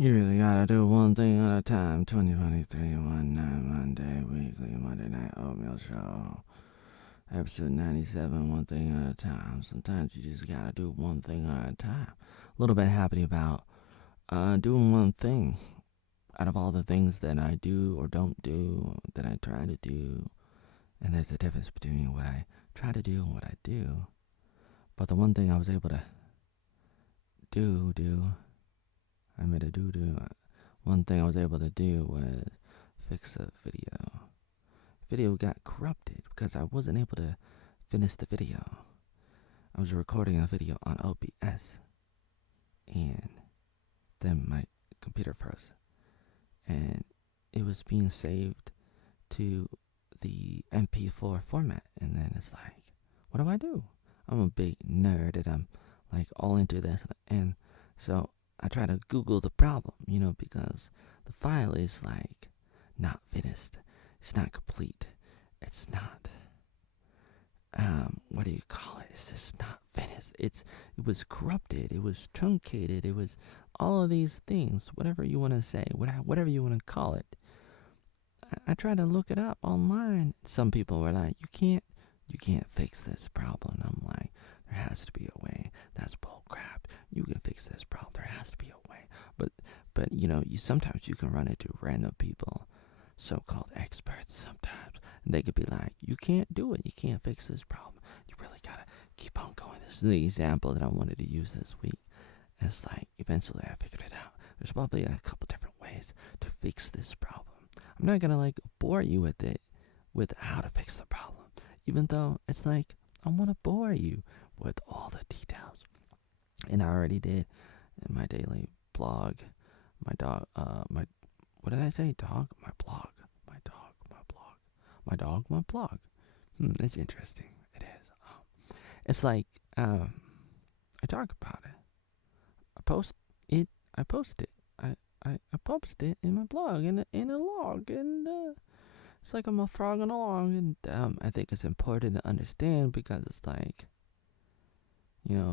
You really gotta do one thing at a time. 2023, one night, Monday, weekly, Monday night Oatmeal show. Episode 97, one thing at a time. Sometimes you just gotta do one thing at a time. A little bit happy about doing one thing out of all the things that I do or don't do, that I try to do. And there's a difference between what I try to do and what I do. But the one thing I was able to I made a do. One thing I was able to do was fix a video. Video got corrupted because I wasn't able to finish the video. I was recording a video on OBS, and then my computer froze, and it was being saved to the MP4 format. And then it's like, what do I do? I'm a big nerd, and I'm like all into this, and so I try to Google the problem, because the file is like not finished. It's not complete. It's not, what do you call it? It's just not finished. It was corrupted. It was truncated. It was all of these things, whatever you want to say, whatever you want to call it. I tried to look it up online. Some people were like, you can't fix this problem. I'm like, there has to be a way. That's bull crap. You can fix this problem. There has to be a way. But sometimes you can run into random people, so-called experts sometimes, and they could be like, you can't do it. You can't fix this problem. You really gotta keep on going. This is the example that I wanted to use this week. It's like, eventually I figured it out. There's probably a couple different ways to fix this problem. I'm not gonna bore you with it, with how to fix the problem, even though it's like, I want to bore you with all the details. And I already did in my daily blog. My dog, what did I say? Dog? My blog. My dog, my blog. My dog, my blog. It's interesting. It is. It's like, I talk about it. I post it. I post it. I post it in my blog, in a log, and it's like I'm a frog on a log, and I think it's important to understand, because it's like,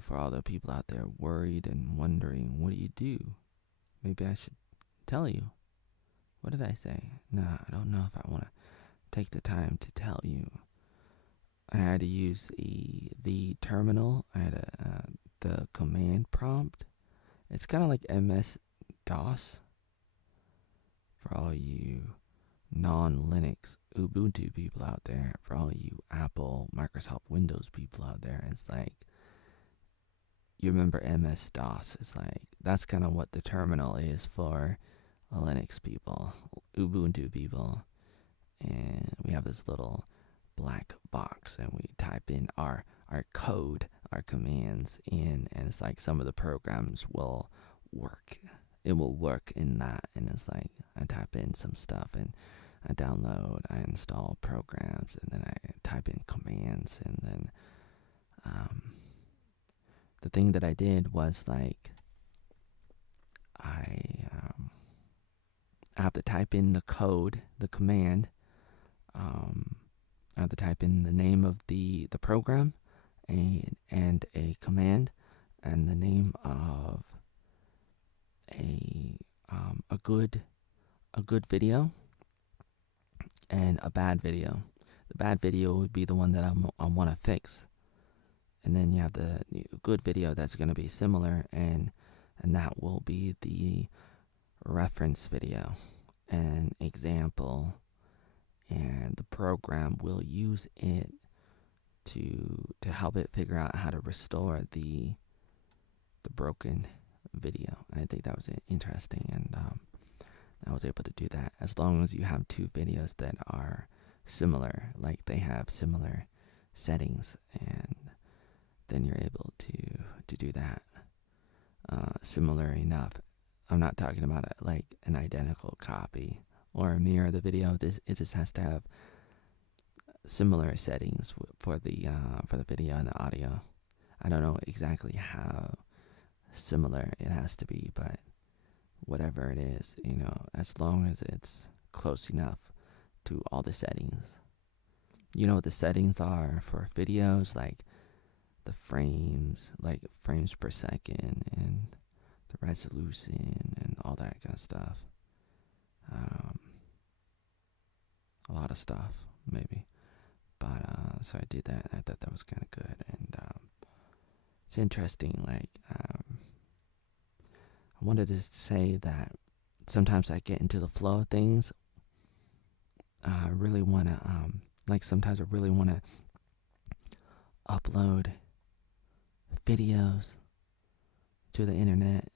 for all the people out there worried and wondering, what do you do? Maybe I should tell you. What did I say? Nah, I don't know if I want to take the time to tell you. I had to use the terminal. I had the command prompt. It's kind of like MS-DOS for all you non-Linux Ubuntu people out there, for all you Apple, Microsoft Windows people out there. It's like, you remember MS-DOS. It's like, that's kind of what the terminal is for Linux people, Ubuntu people. And we have this little black box, and we type in our code, our commands in, and it's like some of the programs will work. It will work in that, and it's like, I type in some stuff, and I download, I install programs, and then I type in commands, and then the thing that I did was like, I have to type in the code, the command. I have to type in the name of the program, and a command, and the name of a good video and a bad video. The bad video would be the one that I want to fix, and then you have the good video that's going to be similar, and that will be the reference video, an example, and the program will use it to help it figure out how to restore the broken video. And I think that was interesting, and I was able to do that as long as you have two videos that are similar, like they have similar settings, and then you're able to do that. Similar enough. I'm not talking about like an identical copy or a mirror of the video. It just has to have similar settings for the video and the audio. I don't know exactly how similar it has to be, but whatever it is, as long as it's close enough to all the settings. You know what the settings are for videos, like the frames per second, and the resolution, and all that kind of stuff. A lot of stuff, maybe. But so I did that. I thought that was kind of good, and it's interesting. Like I wanted to say that sometimes I get into the flow of things. I really want to, sometimes I really want to upload videos to the internet.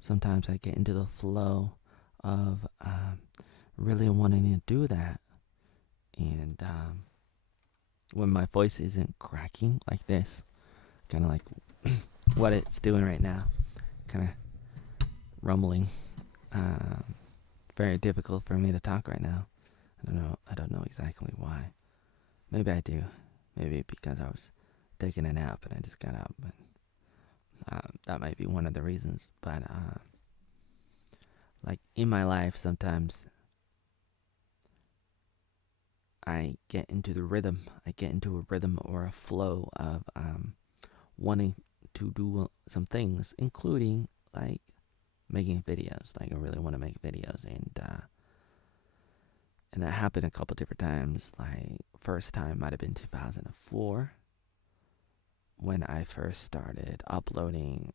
Sometimes I get into the flow of really wanting to do that. And when my voice isn't cracking like this, kind of like what it's doing right now, kind of rumbling, very difficult for me to talk right now. I don't know exactly why. Maybe I do. Maybe because I was taking a nap and I just got up. But that might be one of the reasons. But like in my life, sometimes I get into the rhythm. I get into a rhythm or a flow of wanting to do some things, including like making videos. Like I really want to make videos, and that happened a couple different times. Like first time might have been 2004 when I first started uploading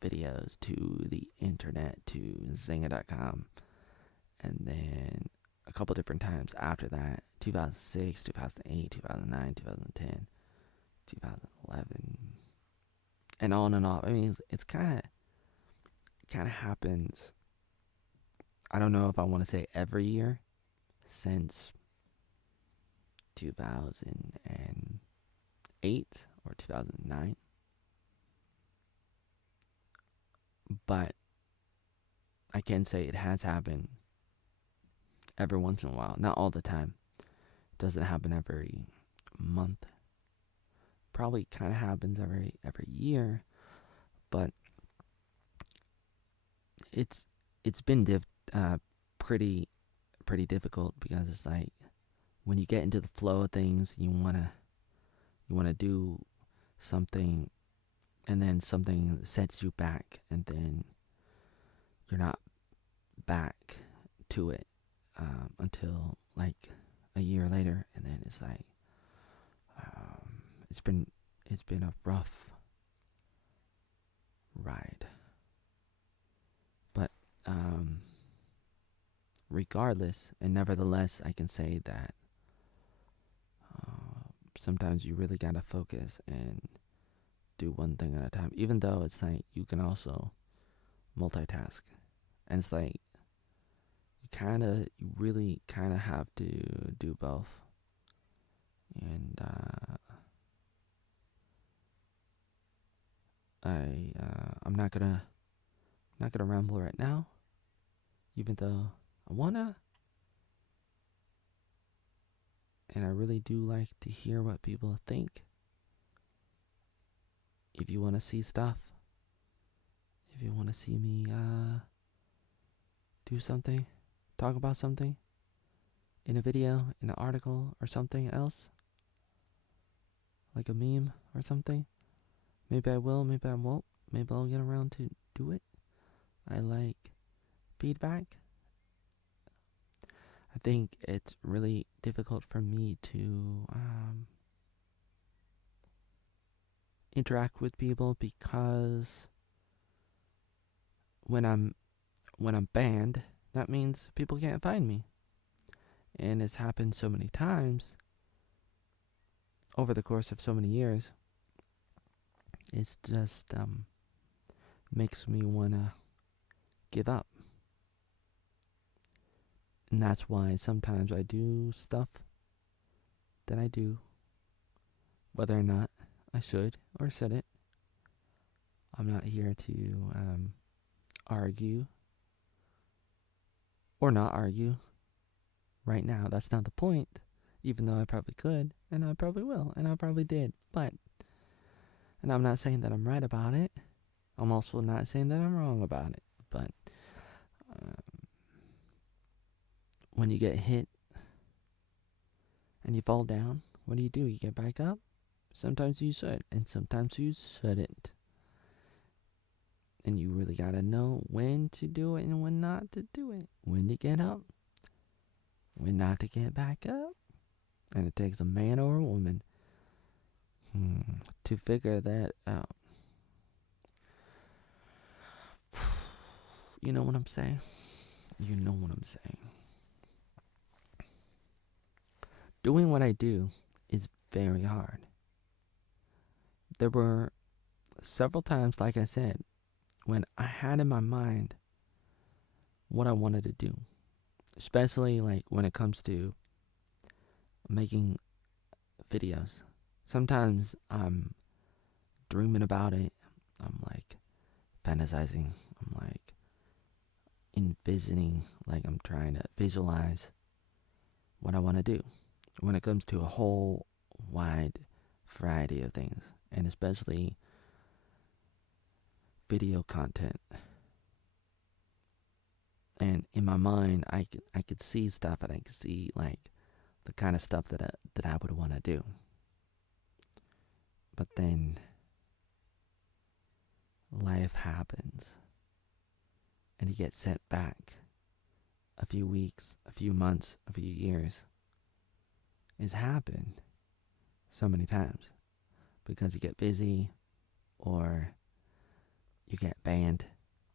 videos to the internet, to Zynga.com, and then a couple different times after that, 2006, 2008, 2009, 2010, 2011, and on and off. I mean, it's kind of happens. I don't know if I want to say every year since 2008 or 2009, but I can say it has happened every once in a while. Not all the time. It doesn't happen every month. Probably kind of happens every year, but it's been pretty difficult, because it's like when you get into the flow of things, you wanna do something, and then something sets you back, and then you're not back to it until like a year later, and then it's like it's been a rough ride, but regardless and nevertheless, I can say that sometimes you really gotta focus and do one thing at a time, even though it's like you can also multitask, and it's like you really kind of have to do both. And I'm not gonna ramble right now, even though I wanna, and I really do like to hear what people think. If you want to see stuff, if you want to see me do something, talk about something in a video, in an article, or something else, like a meme or something, maybe I will, maybe I won't. Maybe I'll get around to do it. I like feedback. I think it's really difficult for me to interact with people, because when I'm banned, that means people can't find me. And it's happened so many times over the course of so many years. It's just makes me want to give up. And that's why sometimes I do stuff that I do, whether or not I should or shouldn't. I'm not here to argue or not argue right now. That's not the point, even though I probably could, and I probably will, and I probably did. And I'm not saying that I'm right about it. I'm also not saying that I'm wrong about it. But when you get hit and you fall down, what do? You get back up? Sometimes you should, and sometimes you shouldn't. And you really gotta know when to do it and when not to do it. When to get up, when not to get back up. And it takes a man or a woman to figure that out. You know what I'm saying? You know what I'm saying. Doing what I do is very hard. There were several times, like I said, when I had in my mind what I wanted to do. Especially like when it comes to making videos. Sometimes I'm dreaming about it. I'm like fantasizing. I'm like envisioning, like I'm trying to visualize what I want to do when it comes to a whole wide variety of things, and especially video content. And in my mind, I could see stuff, and I could see like the kind of stuff that I would want to do. But then life happens, and you get set back a few weeks, a few months, a few years. It's happened so many times because you get busy, or you get banned,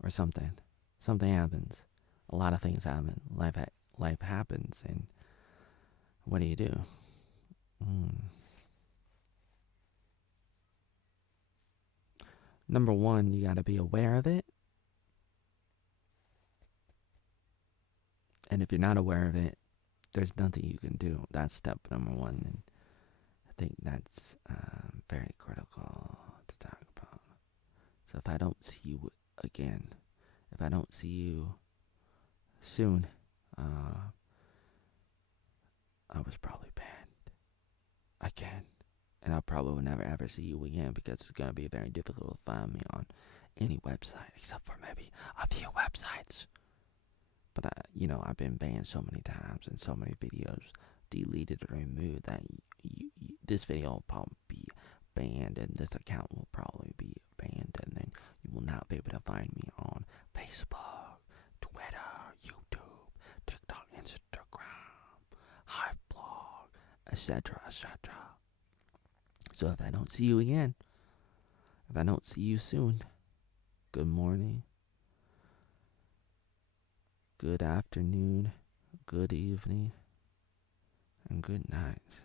or something. Something happens. A lot of things happen. Life happens, and what do you do? Number one, you got to be aware of it. And if you're not aware of it, there's nothing you can do. That's step number one. And I think that's very critical to talk about. So if I don't see you again, if I don't see you soon, I was probably banned again. And I probably will never ever see you again, because it's going to be very difficult to find me on any website, except for maybe a few websites. But I've been banned so many times, and so many videos deleted or removed, that this video will probably be banned, and this account will probably be banned, and then you will not be able to find me on Facebook, Twitter, YouTube, TikTok, Instagram, Hive blog, etc., etc. So if I don't see you again, if I don't see you soon, good morning, good afternoon, good evening, and good night.